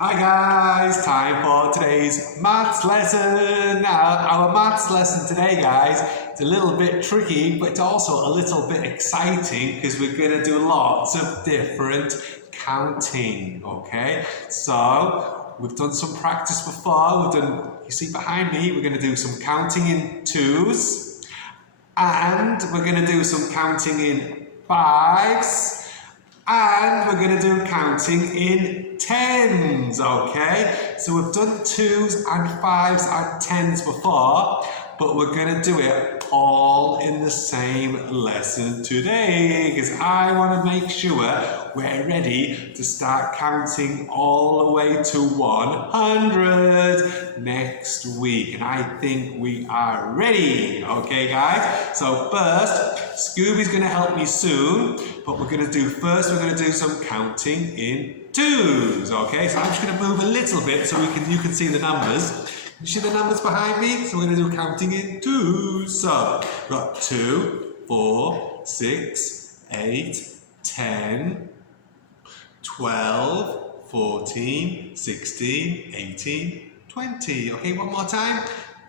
Hi guys, time for today's maths lesson. Now, our maths lesson today, guys, it's a little bit tricky, but it's also a little bit exciting because we're going to do lots of different counting, okay? So, we've done some practice before. You see behind me, we're going to do some counting in 2's, and we're going to do some counting in 5's. And we're going to do counting in 10's, okay? So we've done 2's and 5's and 10's before, but we're going to do it all in the same lesson today because I want to make sure we're ready to start counting all the way to 100 next week. And I think we are ready, okay guys? So first, Scooby's going to help me soon, but we're going to do some counting in 2's, okay? So I'm just going to move a little bit so you can see the numbers. You see the numbers behind me? So we're going to do counting in 2's. So we've got 2, 4, 6, 8, 10, 12, 14, 16, 18, 20. Okay, one more time.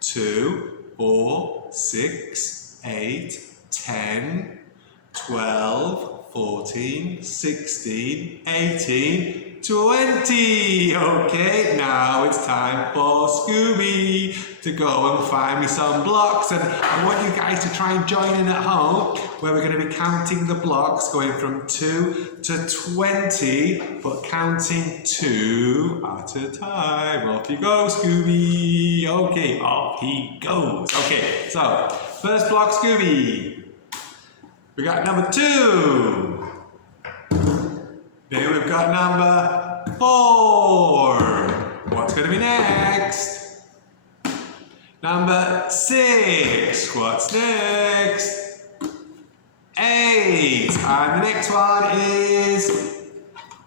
2, 4, 6, 8, 10, 12, 14, 16, 18, 20. Okay, now it's time for Scooby to go and find me some blocks. And I want you guys to try and join in at home where we're going to be counting the blocks going from 2 to 20, but counting 2 at a time. Off you go, Scooby. Okay, off he goes. Okay, so first block, Scooby. We got number 2. Then we've got number 4. What's going to be next? Number 6. What's next? 8. And the next one is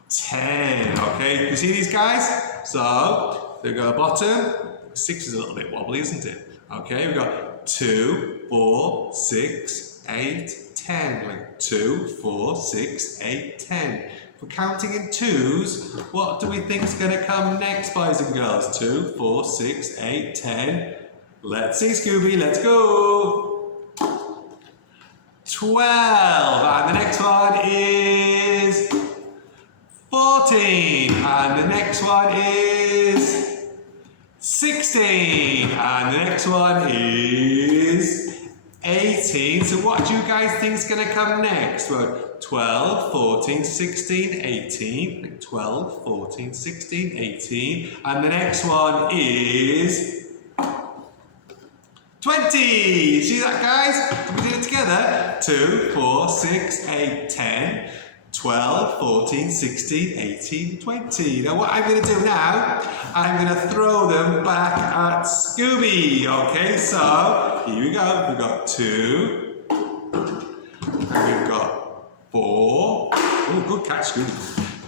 10. Okay, you see these guys? So, they've got a bottom. 6 is a little bit wobbly, isn't it? Okay, we've got 2, 4, 6, 8, 10. Like 2, 4, 6, 8, 10. If we're counting in 2's, what do we think is going to come next, boys and girls? 2, 4, 6, 8, 10. Let's see, Scooby, let's go. 12. And the next one is 14. And the next one is 16. And the next one is 18. So what do you guys think is going to come next? Well, 12, 14, 16, 18. 12, 14, 16, 18. And the next one is 20. You see that, guys? Can we do it together? 2, 4, 6, 8, 10. 12, 14, 16, 18, 20. Now what I'm going to do now, I'm going to throw them back at Scooby. Okay, so here we go. We've got 2, and we've got 4. Oh, good catch, Scooby.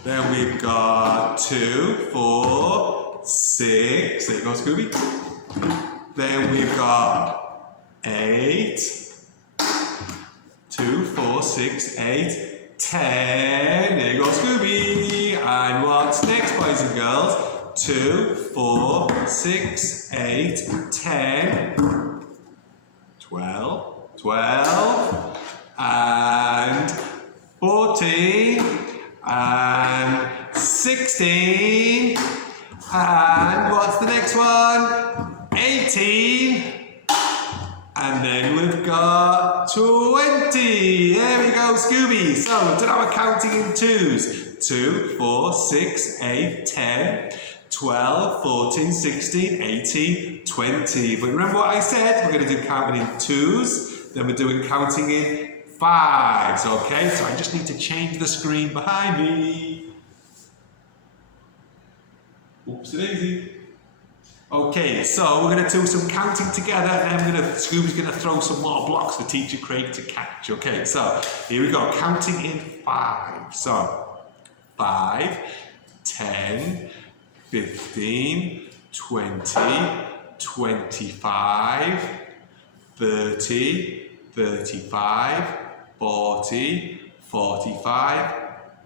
Then we've got 2, 4, 6. There you go, Scooby. Then we've got 8. 2, 4, 6, 8. 10. There you go, Scooby. And what's next, boys and girls? 2, 4, 6, 8, 10, 12, 12, and 14, and 16, and what's the next one? 18. And then we've got 20. There we go, Scooby. So we've done our counting in 2's. 2, 4, 6, 8, 10, 12, 14, 16, 18, 20. But remember what I said? We're going to do counting in 2's. Then we're doing counting in 5's. Okay, so I just need to change the screen behind me. Oopsie-daisy. Okay, so we're going to do some counting together and then Scooby's going to throw some more blocks for Teacher Craig to catch. Okay, so here we go, counting in 5. So 5, 10, 15, 20, 25, 30, 35, 40, 45,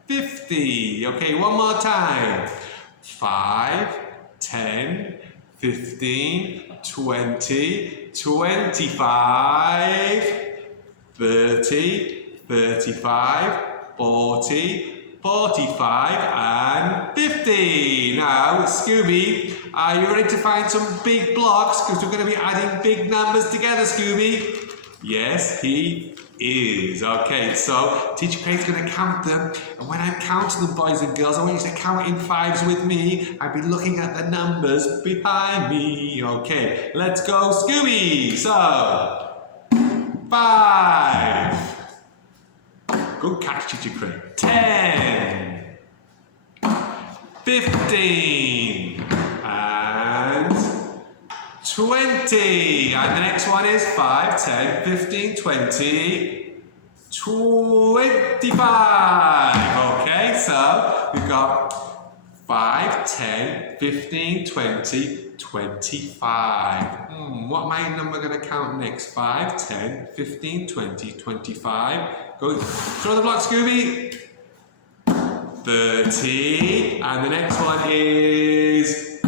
50. Okay, one more time. 5, 10, 15, 20, 25, 30, 35, 40, 45 and 50. Now, Scooby, are you ready to find some big blocks? Because we're going to be adding big numbers together, Scooby. Yes, he is. Okay, so Teacher Craig's going to count them. And when I'm counting them, boys and girls, I want you to count in 5s with me. I'll be looking at the numbers behind me. Okay, let's go, Scooby. So, 5. Good catch, Teacher Craig. 10, 15, and 20. And the next one is 5, 10, 15, 20, 25. Okay, so we've got 5, 10, 15, 20, 25. What am I number going to count next? 5, 10, 15, 20, 25. Go, throw the block, Scooby. 30. And the next one is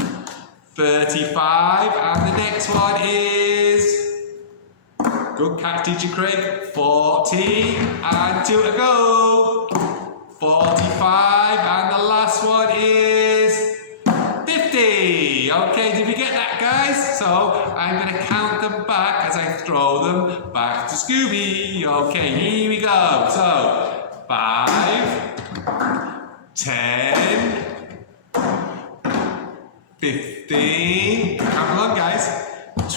35. And the next one is, good catch, Teacher Craig, 40. And 2 to go. 45. And the last one is 50. Okay, did we get that, guys? So I'm going to count them back as I throw them back to Scooby. Okay, here we go. So 5, 10, 15, count along, guys,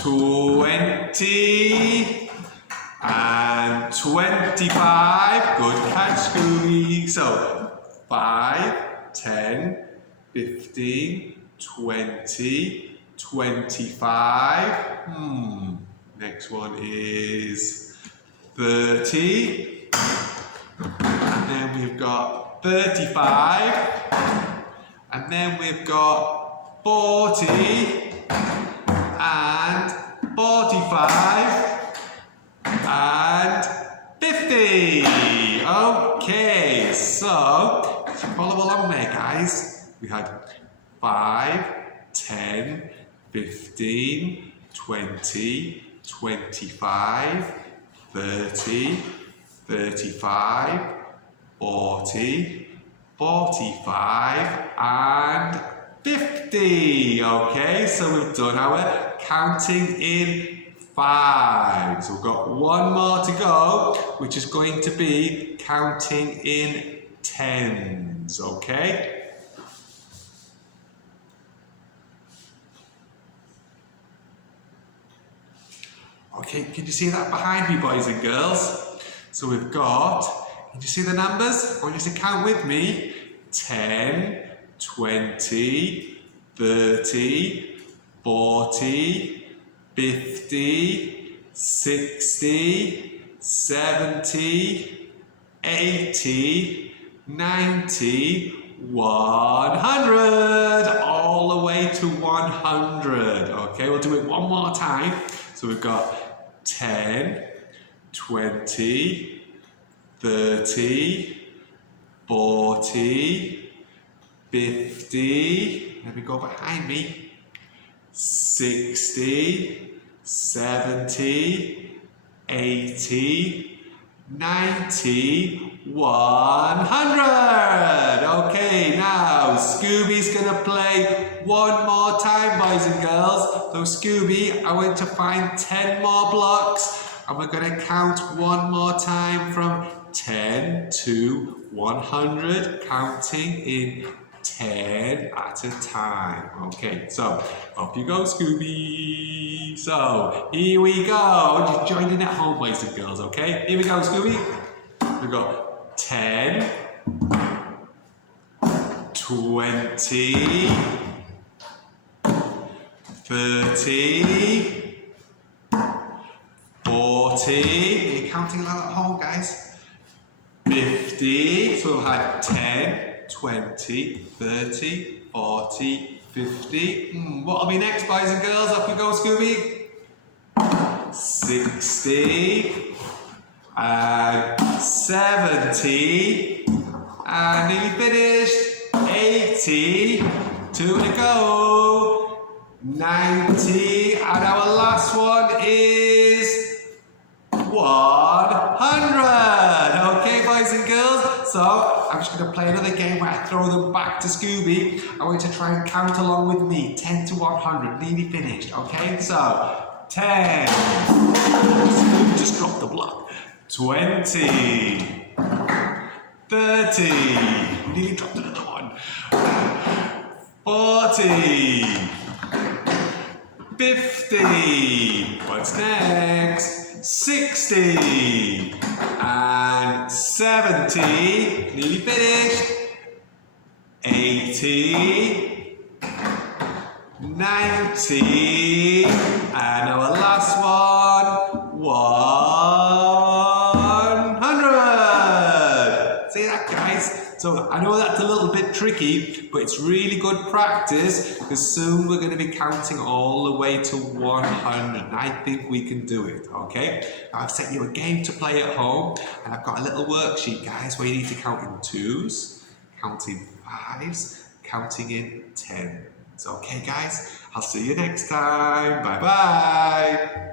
20, and 25. Good catch, Scooby. So 5, 10, 15, 20, 25. Next one is 30. And then we've got 35. And then we've got 40. And 45. And 50. Okay, so follow along there, guys. We had 5, 10, 15, 20, 25, 30, 35, 40, 45, and 50. Okay, so we've done our counting in 5. So we've got one more to go, which is going to be counting in 10s. Okay? Okay, can you see that behind me, boys and girls? So we've got, can you see the numbers? I want you to count with me. 10, 20, 30, 40, 50, 60, 70, 80, 90, 100. All the way to 100. Okay, we'll do it one more time. So we've got 10, 20, 30, 40, 50, let me go behind me, 60, 70, 80, 90, 100. Okay, now Scooby's gonna play one more time, boys and girls. So Scooby, I want to find 10 more blocks and we're gonna count one more time from 10 to 100, counting in 10 at a time. Okay, so off you go, Scooby. So here we go. Just join in at home, boys and girls, okay? Here we go, Scooby. We've got 10, 20, 30, 40. You're counting along at home, guys. 50. So we've had 10, 20, 30, 40, 50. What'll be next, boys and girls? Off you go, Scooby. 60. And 70. And nearly finished. 80, 2 to go, 90, and our last one is 100. Okay, boys and girls, so I'm just going to play another game where I throw them back to Scooby. I want you to try and count along with me, 10 to 100, nearly finished, okay? So, 10, Scooby just dropped the block, 20, 30, nearly dropped another one, 40, 50, what's next? 60 and 70, nearly finished. 80, 90, and our last one, 100. See that, guys? So I know that's a little bit tricky, but it's really good practice because soon we're going to be counting all the way to 100. And I think we can do it, okay? Now I've set you a game to play at home, and I've got a little worksheet, guys, where you need to count in 2's, counting 5's, counting in 10's. Okay, guys? I'll see you next time. Bye-bye.